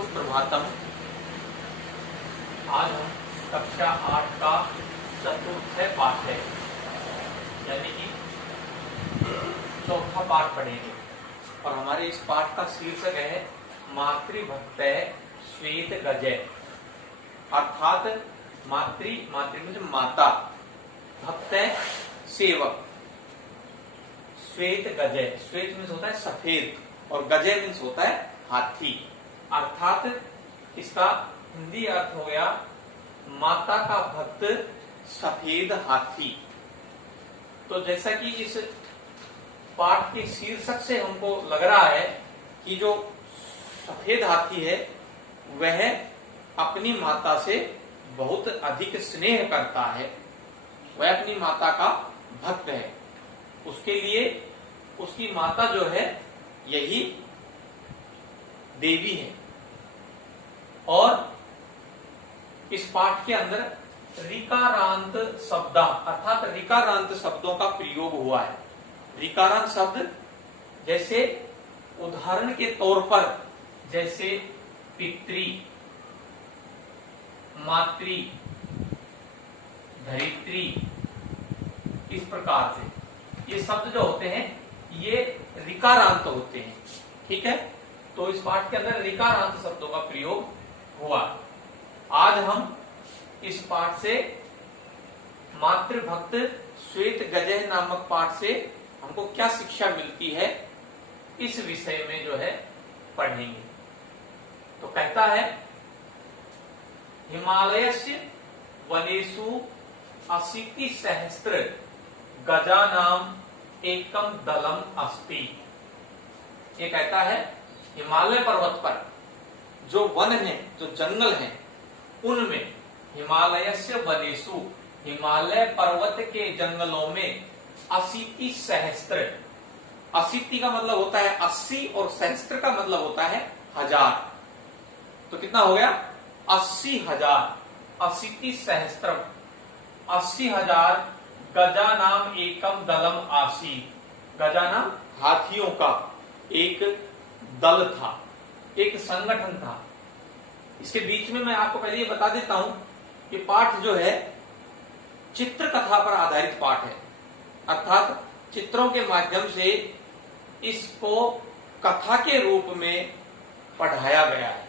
सुप्रभातम। आज हम कक्षा 8 का चतुर्थ पाठ है, यानी कि चौथा पाठ पढ़ेंगे और हमारे इस पाठ का शीर्षक है मातृभक्त श्वेत गजय। अर्थात मातृ मतलब माता, भक्त सेवक, श्वेत गजय। श्वेत मीन्स होता है सफेद और गजय मीन्स होता है हाथी। अर्थात इसका हिंदी अर्थ हो गया माता का भक्त सफेद हाथी। तो जैसा कि इस पाठ के शीर्षक से हमको लग रहा है कि जो सफेद हाथी है वह अपनी माता से बहुत अधिक स्नेह करता है, वह अपनी माता का भक्त है। उसके लिए उसकी माता जो है यही देवी है। और इस पाठ के अंदर ऋकारांत शब्द अर्थात ऋकारांत शब्दों का प्रयोग हुआ है। ऋकारांत शब्द जैसे उदाहरण के तौर पर जैसे पितृ, मातृ, धरित्री, इस प्रकार से ये शब्द जो होते हैं ये ऋकारांत होते हैं। ठीक है, तो इस पाठ के अंदर ऋकारांत शब्दों का प्रयोग हुआ। आज हम इस पाठ से मातृभक्त श्वेत गजय नामक पाठ से हमको क्या शिक्षा मिलती है इस विषय में जो है पढ़ेंगे। तो कहता है हिमालयस्य वनेषु 80 सहस्त्र गजानाम एकम दलम अस्ति। ये कहता है हिमालय पर्वत पर जो वन है, जो जंगल है, उनमें हिमालयस्य वनेषु हिमालय पर्वत के जंगलों में 80 सहस्त्र। 80 का मतलब होता है 80 और सहस्त्र का मतलब होता है 1000। तो कितना हो गया? 80,000। 80 सहस्त्र 80,000 गजा नाम एकम दलम आसी। गजा नाम हाथियों का एक दल था, एक संगठन था। इसके बीच में मैं आपको पहले ये बता देता हूं कि पाठ जो है चित्र कथा पर आधारित पाठ है। अर्थात चित्रों के माध्यम से इसको कथा के रूप में पढ़ाया गया है।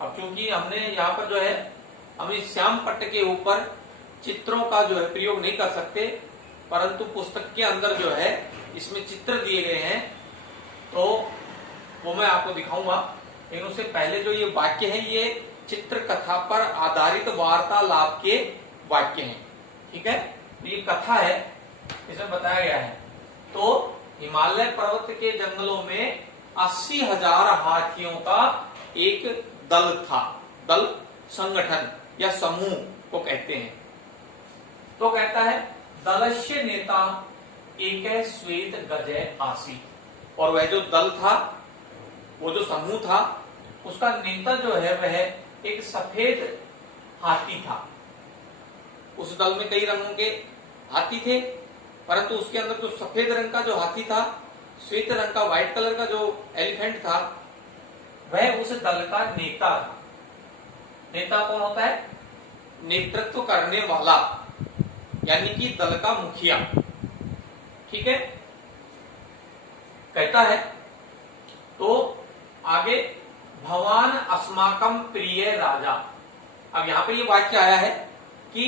अब क्योंकि हमने यहाँ पर जो है हम इस श्याम पट्ट के ऊपर चित्रों का जो है प्रयोग नहीं कर सकते, परंतु पुस्तक के अंदर जो है इसमें चित्र दिए गए हैं तो वो मैं आपको दिखाऊंगा। लेकिन उससे पहले जो ये वाक्य हैं ये चित्र कथा पर आधारित वार्तालाप के वाक्य हैं। ठीक है, तो ये कथा है, इसमें बताया गया है। तो हिमालय पर्वत के जंगलों में 80,000 हाथियों का एक दल था। दल संगठन या समूह को कहते हैं। तो कहता है दलस्य नेता एक श्वेत गजय आसी। और वह जो दल था, वो जो समूह था, उसका नेता जो है वह एक सफेद हाथी था। उस दल में कई रंगों के हाथी थे, परंतु उसके अंदर जो सफेद रंग का जो हाथी था, श्वेत रंग का व्हाइट कलर का जो एलिफेंट था, वह उस दल का नेता था। नेता कौन होता है? नेतृत्व करने वाला, यानी कि दल का मुखिया। ठीक है, कहता है तो आगे भवान अस्माकम प्रिय राजा। अब यहां पे ये वाक्य आया है कि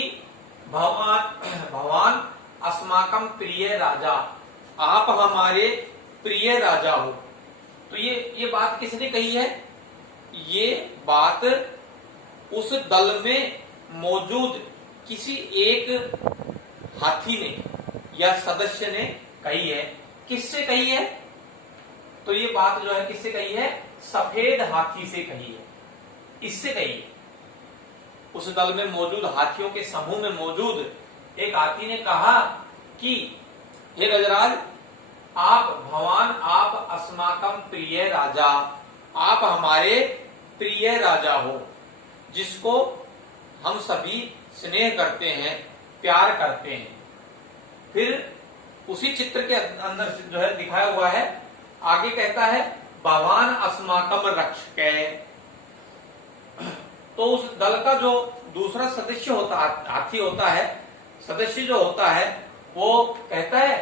भवान अस्माकम प्रिय राजा, आप हमारे प्रिय राजा हो। तो ये बात किसने कही है? ये बात उस दल में मौजूद किसी एक हाथी ने या सदस्य ने कही है। किससे कही है? तो ये बात जो है किससे कही है? सफेद हाथी से कही है। इससे कही है। उस दल में मौजूद हाथियों के समूह में मौजूद एक हाथी ने कहा कि हे गजराज, आप भगवान, आप अस्माकम प्रिय राजा, आप हमारे प्रिय राजा हो, जिसको हम सभी स्नेह करते हैं, प्यार करते हैं। फिर उसी चित्र के अंदर जो है दिखाया हुआ है, आगे कहता है भगवान अस्माकम रक्षक, तो उस दल का जो दूसरा सदस्य होता हाथी होता है, सदस्य जो होता है वो कहता है,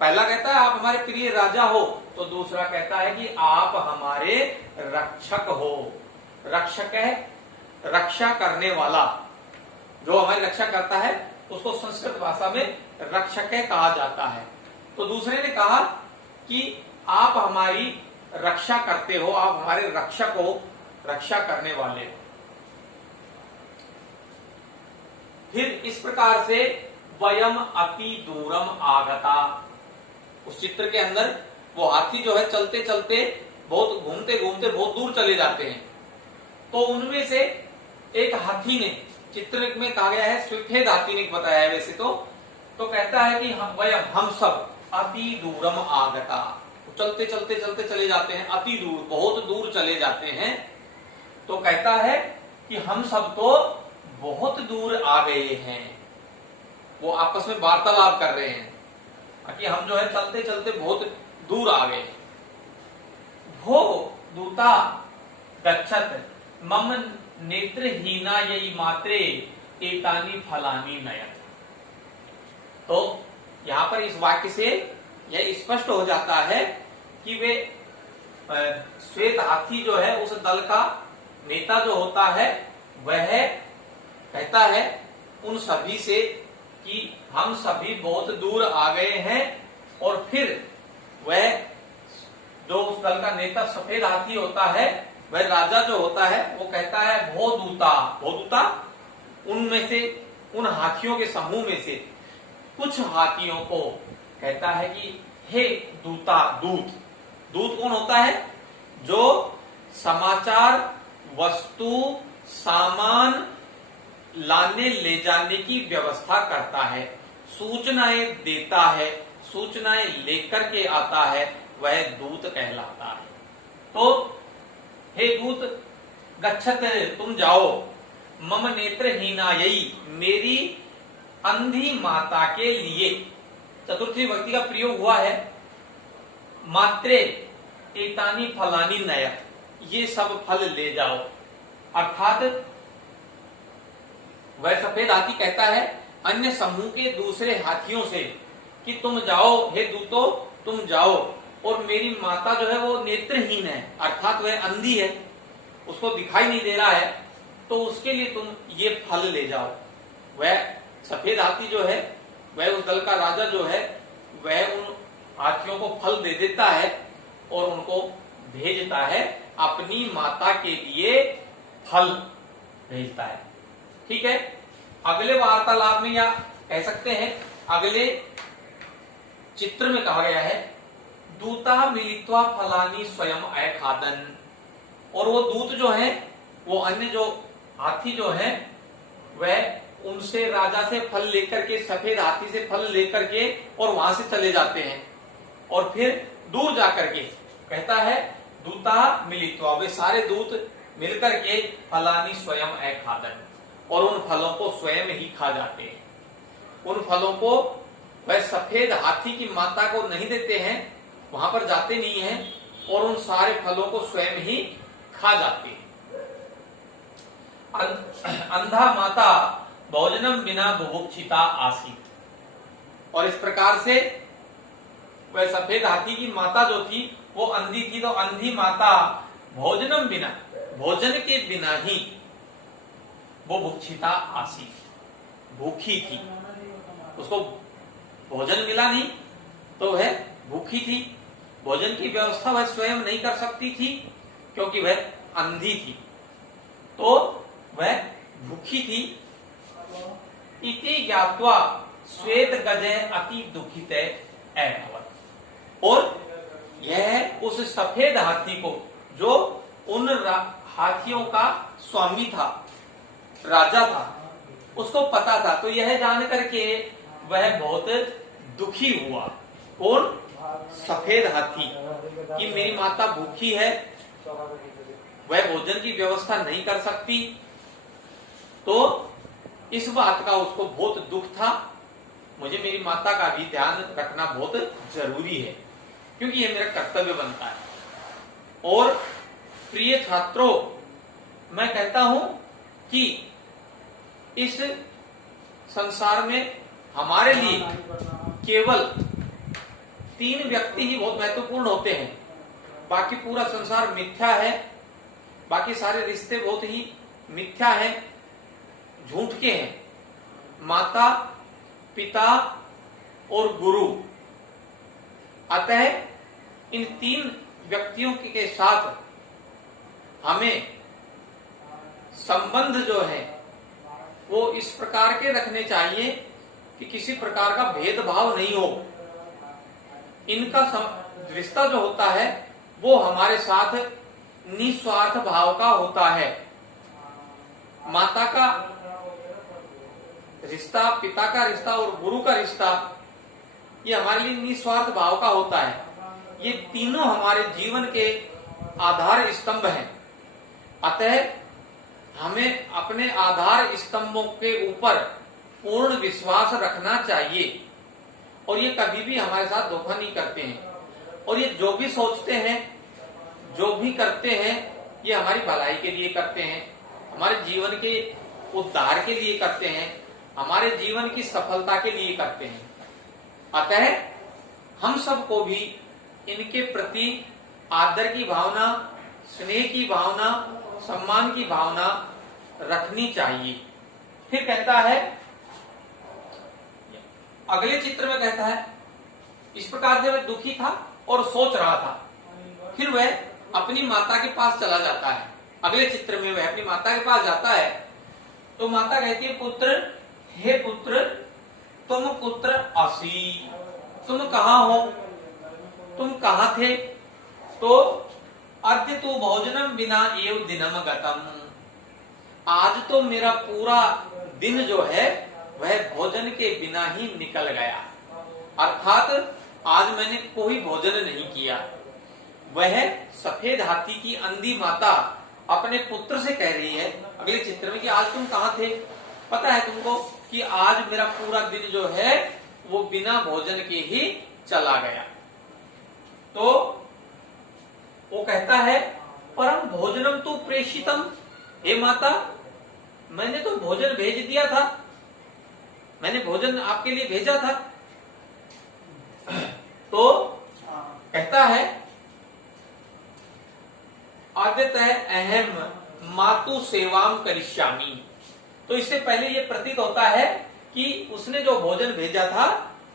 पहला कहता है आप हमारे प्रिय राजा हो, तो दूसरा कहता है कि आप हमारे रक्षक हो। रक्षक है रक्षा करने वाला, जो हमारी रक्षा करता है उसको संस्कृत भाषा में रक्षक कहा जाता है। तो दूसरे ने कहा कि आप हमारी रक्षा करते हो, आप हमारे रक्षक हो, रक्षा करने वाले हो। फिर इस प्रकार से वयम अति दूरम आगता, उस चित्र के अंदर वो हाथी जो है चलते चलते बहुत घूमते घूमते बहुत दूर चले जाते हैं। तो उनमें से एक हाथी ने, चित्र में कहा गया है सफेद हाथी ने बताया है वैसे तो कहता है कि हम सब अति दूरम आगता, चलते चलते चलते चले जाते हैं, अति दूर बहुत दूर चले जाते हैं। तो कहता है कि हम सब तो बहुत दूर आ गए हैं। वो आपस में वार्तालाप कर रहे हैं कि हम जो है चलते चलते बहुत दूर आ गए। भो दूता गच्छत मम नेत्रहीना यही मात्रे एतानी फलानी नयन। तो यहां पर इस वाक्य से यह स्पष्ट हो जाता है कि वे श्वेत हाथी जो है उस दल का नेता जो होता है वह कहता है उन सभी से कि हम सभी बहुत दूर आ गए हैं। और फिर वह जो उस दल का नेता सफेद हाथी होता है, वह राजा जो होता है वो कहता है भोदूता उनमें से, उन हाथियों के समूह में से कुछ हाथियों को कहता है कि हे दूता, दूत कौन होता है? जो समाचार, वस्तु, सामान लाने ले जाने की व्यवस्था करता है, सूचनाएं देता है, सूचनाएं लेकर के आता है, वह दूत कहलाता है। तो हे दूत गच्छत, तुम जाओ, मम नेत्रहीनायै, मेरी अंधी माता के लिए, चतुर्थी विभक्ति का प्रयोग हुआ है, मात्रे एतानी फलानी नयत, ये सब फल ले जाओ। अर्थात वह सफेद हाथी कहता है अन्य समूह के दूसरे हाथियों से कि तुम जाओ, हे दूतो तुम जाओ, और मेरी माता जो है वो नेत्रहीन है, अर्थात वह अंधी है, उसको दिखाई नहीं दे रहा है, तो उसके लिए तुम ये फल ले जाओ। वह सफेद हाथी जो है, वह उस दल का राजा जो है, वह उन हाथियों को फल दे देता है और उनको भेजता है, अपनी माता के लिए फल भेजता है। ठीक है, अगले वार्तालाप में, या कह सकते हैं अगले चित्र में कहा गया है दूता मिलित्वा फलानी स्वयं अखादन, और वो दूत जो है, वो अन्य जो हाथी जो है, वह उनसे, राजा से फल लेकर के, सफेद हाथी से फल लेकर के और वहां से चले जाते हैं। और फिर दूर जाकर के कहता है दूता मिलित्वा, वे सारे दूत मिलकर के फलानी स्वयं अखादन, और उन फलों को स्वयं ही खा जाते हैं। उन फलों को वह सफेद हाथी की माता को नहीं देते हैं, वहां पर जाते नहीं हैं, और उन सारे फलों को स्वयं ही खा जाते हैं। अंधा माता भोजनम बिना बुभुक्षिता आसीत, और इस प्रकार से वह सफेद हाथी की माता जो थी वो अंधी थी, तो अंधी माता भोजनम बिना, भोजन के बिना ही वो भुक्षिता आसीत, भूखी थी, उसको भोजन मिला नहीं तो वह भूखी थी। भोजन की व्यवस्था वह स्वयं नहीं कर सकती थी क्योंकि वह अंधी थी, तो वह भूखी थी। इति ज्ञात्वा श्वेत गजे अति दुखित अभवत्, और यह उस सफेद हाथी को, जो उन हाथियों का स्वामी था, राजा था, उसको पता था, तो यह जान करके वह बहुत दुखी हुआ। कौन? सफेद हाथी, कि मेरी माता भूखी है, वह भोजन की व्यवस्था नहीं कर सकती, तो इस बात का उसको बहुत दुख था। मुझे मेरी माता का भी ध्यान रखना बहुत जरूरी है, क्योंकि यह मेरा कर्तव्य बनता है। और प्रिय छात्रों, मैं कहता हूं कि इस संसार में हमारे लिए केवल 3 व्यक्ति ही बहुत महत्वपूर्ण होते हैं, बाकी पूरा संसार मिथ्या है, बाकी सारे रिश्ते बहुत ही मिथ्या हैं, झूठ के हैं। माता, पिता और गुरु। अतः इन 3 व्यक्तियों के साथ हमें संबंध जो है वो इस प्रकार के रखने चाहिए कि किसी प्रकार का भेदभाव नहीं हो। इनका रिश्ता जो होता है वो हमारे साथ निस्वार्थ भाव का होता है। माता का रिश्ता, पिता का रिश्ता और गुरु का रिश्ता ये हमारे लिए निस्वार्थ भाव का होता है। ये तीनों हमारे जीवन के आधार स्तंभ हैं। अतः हमें अपने आधार स्तंभों के ऊपर पूर्ण विश्वास रखना चाहिए और ये कभी भी हमारे साथ धोखा नहीं करते हैं। और ये जो भी सोचते हैं, जो भी करते हैं, ये हमारी भलाई के लिए करते हैं, हमारे जीवन के उद्धार के लिए करते हैं, हमारे जीवन की सफलता के लिए करते हैं। अतः हम सबको भी इनके प्रति आदर की भावना, स्नेह की भावना, सम्मान की भावना रखनी चाहिए। फिर कहता है, अगले चित्र में कहता है, इस प्रकार से वह दुखी था और सोच रहा था। फिर वह अपनी माता के पास चला जाता है। अगले चित्र में वह अपनी माता के पास जाता है तो माता कहती है, पुत्र, हे पुत्र, तुम पुत्र असी, तुम कहाँ हो, तुम कहाँ थे? तो अद्य तो भोजनम बिना एव दिनम गतम, आज तो मेरा पूरा दिन जो है वह भोजन के बिना ही निकल गया। अर्थात आज मैंने कोई भोजन नहीं किया। वह सफेद हाथी की अंधी माता अपने पुत्र से कह रही है अगले चित्र में कि आज तुम कहाँ थे? पता है तुमको कि आज मेरा पूरा दिन जो है वो बिना भोजन के ही चला गया। तो वो कहता है, परम भोजनम तो प्रेषितम, हे माता, मैंने तो भोजन भेज दिया था, मैंने भोजन आपके लिए भेजा था। तो कहता है, आद्यतः अहम मातु सेवाम करिष्यामि। तो इससे पहले ये प्रतीत होता है कि उसने जो भोजन भेजा था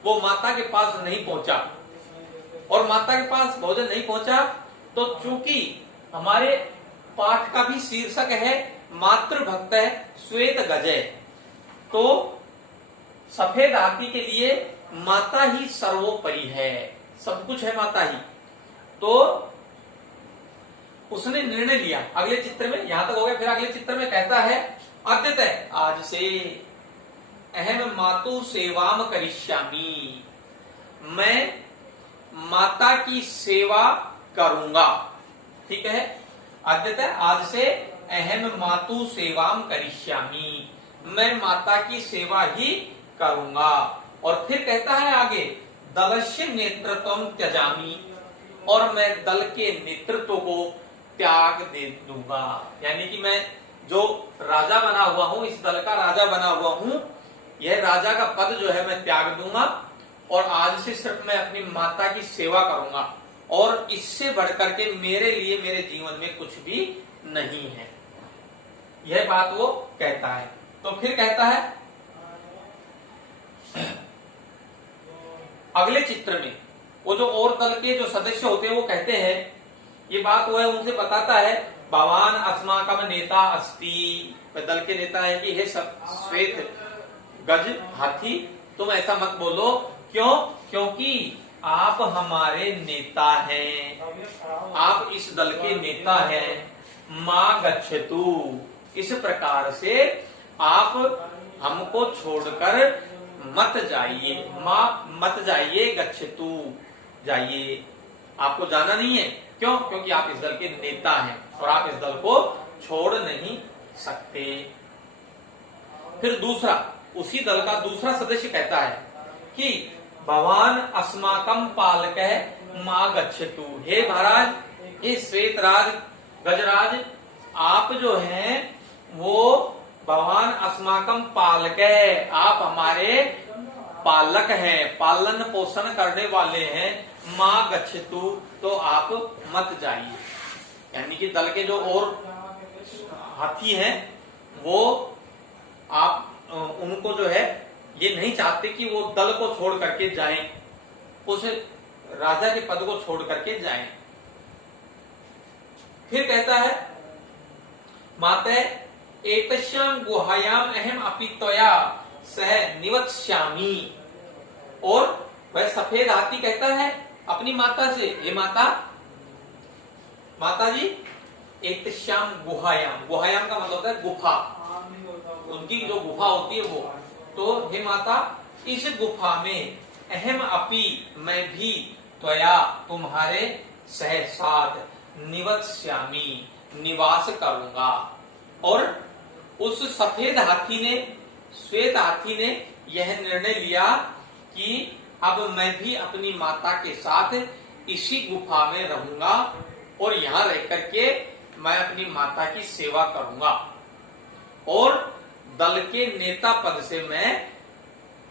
वो माता के पास नहीं पहुंचा, और माता के पास भोजन नहीं पहुंचा तो चूंकि हमारे पाठ का भी शीर्षक है मातृभक्त है श्वेत गजय, तो सफेद हाथी के लिए माता ही सर्वोपरि है, सब कुछ है माता ही। तो उसने निर्णय लिया। अगले चित्र में यहां तक हो गया। फिर अगले चित्र में कहता है, अद्यतः आज से अहम मातु सेवाम करिष्यामि, मैं माता की सेवा करूंगा। ठीक है, अद्यतः आज से अहम मातु सेवाम करिष्यामि, मैं माता की सेवा ही करूंगा। और फिर कहता है आगे, दलस्य नेतृत्वम त्यजामि, और मैं दल के नेतृत्व को त्याग दे दूंगा। यानी कि मैं जो राजा बना हुआ हूं, इस दल का राजा बना हुआ हूं, यह राजा का पद जो है मैं त्याग दूंगा और आज से सिर्फ मैं अपनी माता की सेवा करूंगा, और इससे बढ़कर के मेरे लिए मेरे जीवन में कुछ भी नहीं है। यह बात वो कहता है। तो फिर कहता है अगले चित्र में वो जो और दल के जो सदस्य होते हैं वो कहते हैं, ये बात वो है उनसे बताता है, भवान अस्माकम नेता अस्ति, दल के नेता है कि हे श्वेत गज हाथी, तुम ऐसा मत बोलो। क्यों? क्योंकि आप हमारे नेता हैं, आप इस दल के नेता हैं। मां गच्छतु, इस प्रकार से आप हमको छोड़कर मत जाइए। मां मत जाइए, गच्छतु जाइए, आपको जाना नहीं है। क्यों? क्योंकि आप इस दल के नेता हैं और आप इस दल को छोड़ नहीं सकते। फिर दूसरा, उसी दल का दूसरा सदस्य कहता है कि भवान अस्माकम पालक है मां गच्छतु, हे महाराज, हे श्वेतराज, गजराज, आप जो हैं वो भगवान अस्माकम पालक है, आप हमारे पालक हैं, पालन पोषण करने वाले हैं। माँ गच्छतु, तो आप मत जाइए। यानी कि दल के जो और हाथी हैं वो आप उनको जो है ये नहीं चाहते कि वो दल को छोड़ करके जाएं, उस राजा के पद को छोड़ करके जाएं। फिर कहता है माते एतस्याम गुहायाम अहम अपि त्वया सह निवत्स्यामि। और वह सफेद हाथी कहता है अपनी माता से, ये माता, माता जी एतस्याम गुहायाम, गुहायाम का मतलब होता है गुफा, उनकी जो गुफा होती है वो, तो हे माता इस गुफा में अहम अपि, मैं भी, त्वया, तुम्हारे सह साथ, निवत्स्यामि, निवास करूंगा। और उस सफेद हाथी ने, श्वेत हाथी ने यह निर्णय लिया कि अब मैं भी अपनी माता के साथ इसी गुफा में रहूंगा और यहां रह करके मैं अपनी माता की सेवा करूंगा और दल के नेता पद से मैं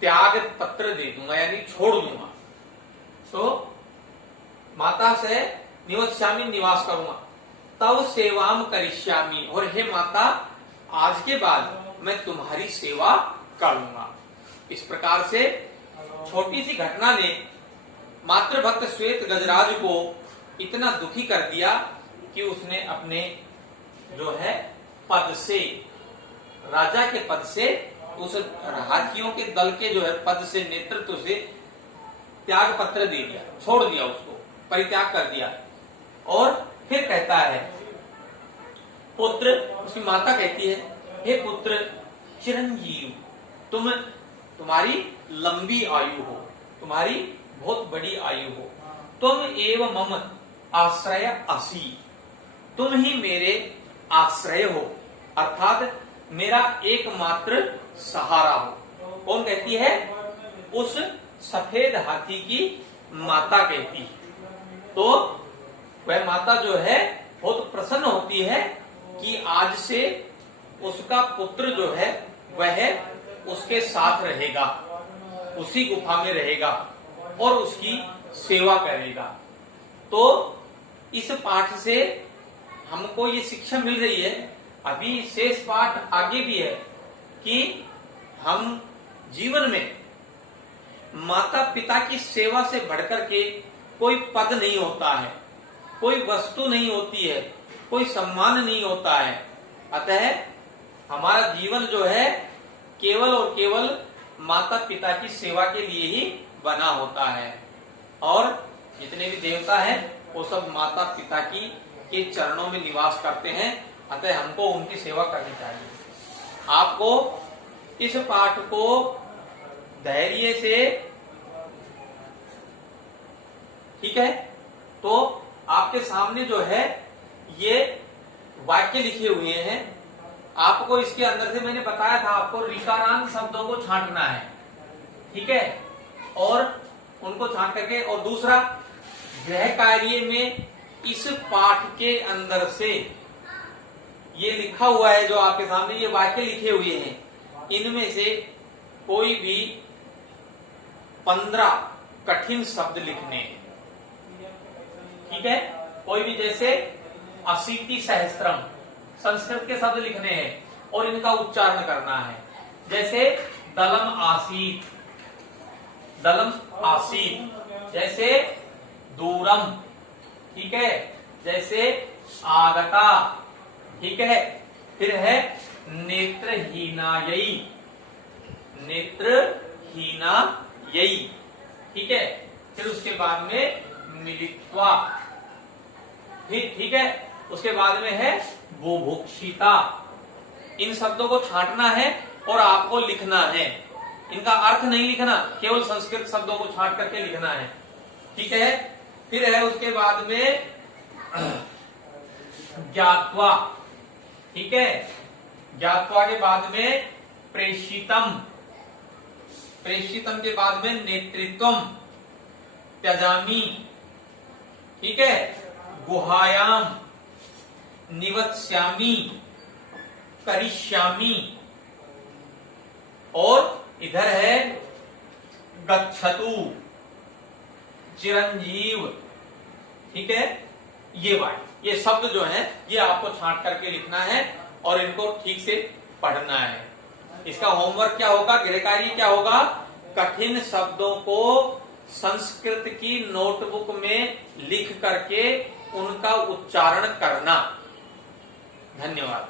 त्याग पत्र दे दूंगा, यानी छोड़ दूंगा। तो माता से निवत्स्यामि, निवास करूंगा। तव सेवाम करिष्यामि, और हे माता आज के बाद मैं तुम्हारी सेवा करूंगा। इस प्रकार से छोटी सी घटना ने मातृभक्त श्वेत गजराज को इतना दुखी कर दिया कि उसने अपने जो है पद से, राजा के पद से, उस हाथियों के दल के जो है पद से, नेतृत्व से त्याग पत्र दे दिया, छोड़ दिया, उसको परित्याग कर दिया। और फिर कहता है पुत्र, उसकी माता कहती है हे पुत्र चिरंजीव, तुम्हारी लंबी आयु हो, तुम्हारी बहुत बड़ी आयु हो। तुम एव मम आश्रय असि, तुम ही मेरे आश्रय हो, अर्थात मेरा एकमात्र सहारा हो। कौन कहती है? उस सफेद हाथी की माता कहती है। तो वह माता जो है बहुत प्रसन्न होती है कि आज से उसका पुत्र जो है वह उसके साथ रहेगा, उसी गुफा में रहेगा और उसकी सेवा करेगा। तो इस पाठ से हमको ये शिक्षा मिल रही है, अभी शेष पाठ आगे भी है, कि हम जीवन में माता पिता की सेवा से बढ़कर के कोई पद नहीं होता है, कोई वस्तु नहीं होती है, कोई सम्मान नहीं होता है। अतः हमारा जीवन जो है केवल और केवल माता पिता की सेवा के लिए ही बना होता है। और जितने भी देवता हैं वो सब माता पिता की के चरणों में निवास करते हैं, अतः हमको उनकी सेवा करनी चाहिए। आपको इस पाठ को धैर्य से, ठीक है, तो आपके सामने जो है ये वाक्य लिखे हुए हैं। आपको इसके अंदर से मैंने बताया था आपको ऋकारांत शब्दों को छांटना है, ठीक है, और उनको छांट करके, और दूसरा गृह कार्य में इस पाठ के अंदर से ये लिखा हुआ है जो आपके सामने ये वाक्य लिखे हुए हैं, इनमें से कोई भी 15 कठिन शब्द लिखने हैं, ठीक है। कोई भी जैसे अशीति सहस्त्रम संस्कृत के शब्द लिखने हैं और इनका उच्चारण करना है। जैसे दलम आसीत, दलम आसीत, जैसे दूरम, ठीक है, जैसे आगता, ठीक है, फिर है नेत्रहीनायई, नेत्रहीनायई, ठीक है, फिर उसके बाद में मिलित्वा, ठीक है, उसके बाद में है बुभुक्षिता। इन शब्दों को छांटना है और आपको लिखना है, इनका अर्थ नहीं लिखना, केवल संस्कृत शब्दों को छांट करके लिखना है, ठीक है। फिर है उसके बाद में ज्ञात्वा, ठीक है, ज्ञात्वा के बाद में प्रेषितम, प्रेषितम के बाद में नेतृत्वम, त्यजामी, ठीक है, गुहायाम, निवत्स्यामी, करिष्यामी, और इधर है गच्छतु, चिरंजीव, ठीक है। ये वाई, ये शब्द जो है ये आपको छांट करके लिखना है और इनको ठीक से पढ़ना है। इसका होमवर्क क्या होगा, गृहकार्य क्या होगा, कठिन शब्दों को संस्कृत की नोटबुक में लिख करके उनका उच्चारण करना। धन्यवाद।